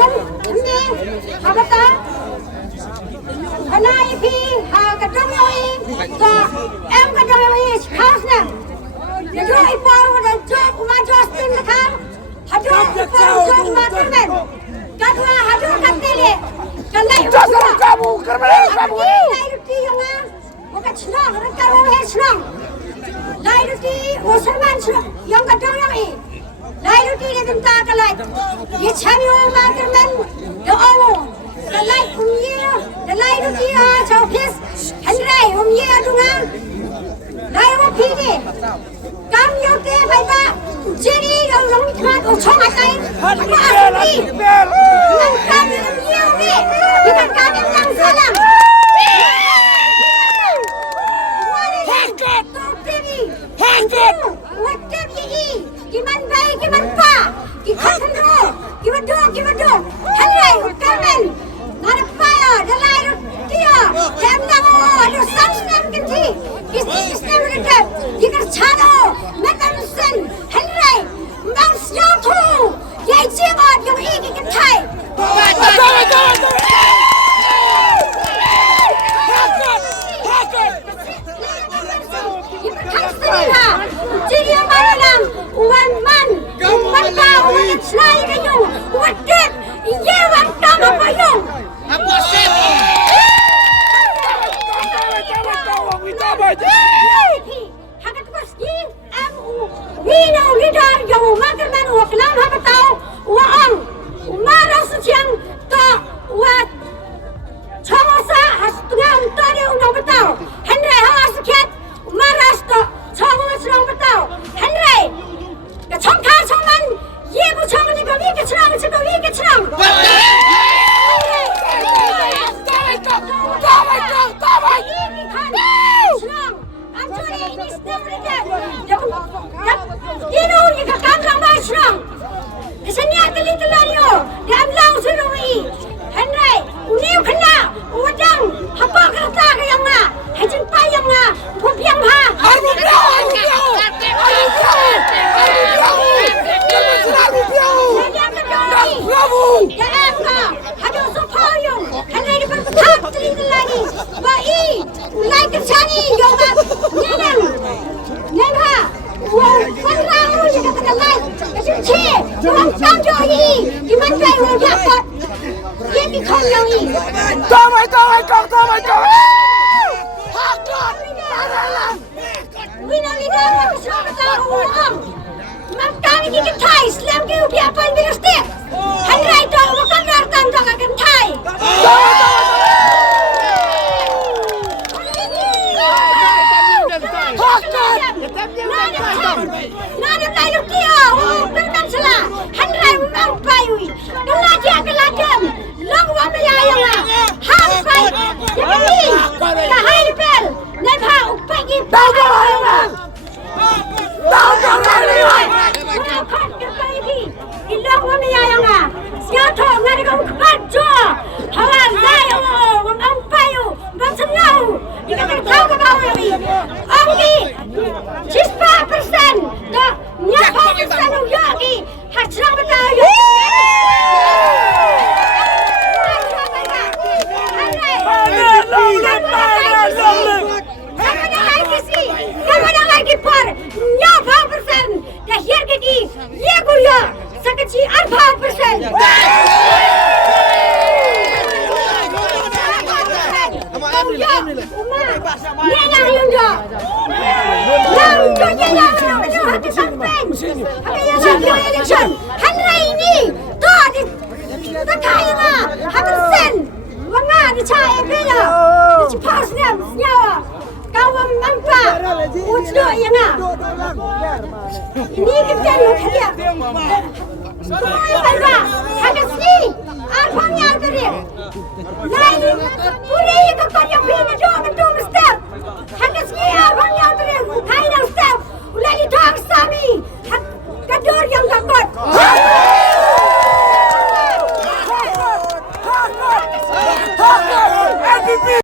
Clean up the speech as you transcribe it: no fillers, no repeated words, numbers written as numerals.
Kadung ni abata Anai pi kadung ni to em kadung ni house na Yo ipo da job uma Justin na kan hadu ipo job ma termen kadwa hadu katile kalai kamu kerana kamu lai ruti yang bukan senang kamu he senang lai ruti Osman yang kadung yang ini lai ruti ni tenta kalai ye chami ma termen do awo kalai kumye kalai ruti chau pis hanrai umye adunga lai wo pini kam yote bai ba jeri long long thmat o chong atai ma asli nang kam ni ni kita kam nang salam hangit to tv hangit what tv kiman bai kiman pa ki khan ro kiwado hanrai kamen nara pa dalai dia dem namo adu samsam kinti Istem rekat, jika chano, medan sen, Henry, mang siang tu, ye jimat yang ini kentai. Jadi mana lang, uan man, uan pa, uan selai kayu, uan dek, ye uan kang apa yung? Apa sih? Hakat pasti Wino leader yang makan waklam Bataw waang marah sejang tak wat cawasa setengah tadi undang Bataw Henry hawas sekian marah tak cawasa undang Bataw Henry kecongkar congman ye bu cong ni kau ni kecerang Ino ni kakang mai serang. Kesenian teli-telario, dia lang serui. Henry, uniu kena, udang, apa kata ke yang na? Hajin payang na, pupiang ha. Aru piao. Ya emka, hadu supayung. Henry di berpetak teli-telani. Bai, ulai kecani yoga. Nehlang. Wong rau je kata lain. Kasi wong samjoi. Di mana wong dapat. Dia di kau yang ini. Tamai. Hakkan. Paralang. Wina wong samjoi wong. Makan ini kentai. Selam ke ubi apa yang berasti. Henry tu makan dartan jangan kentai. Nada tayo kia, berman sila. Henry memang payui. Kelajam. Long wamayayang na. Hampai. Jadi, kahai bel. Nebha upagi bagayang. Kan kepaigi. Long wamayayang na. Siyato ngari kong kajo. Hawan layo. Wang payu. Bansanau. Jika tertahu ke bawah ini. Anggi. 6% dah nyapa persen yogi hacrang Bataw yogi. Kamu lagi par nyapa persen dah hier gigi ye guya sakeci 4%. Nehlang yunda. Hati sampai. Election. Henry ini tak kaya mah. Habis sen. Wanga di cahaya bela. Di pas nyawa. Kawam mangpa. Ucdo yang ah. Ini kita lu kerja. Alba. Habis ni. Alpanya tadi. Lain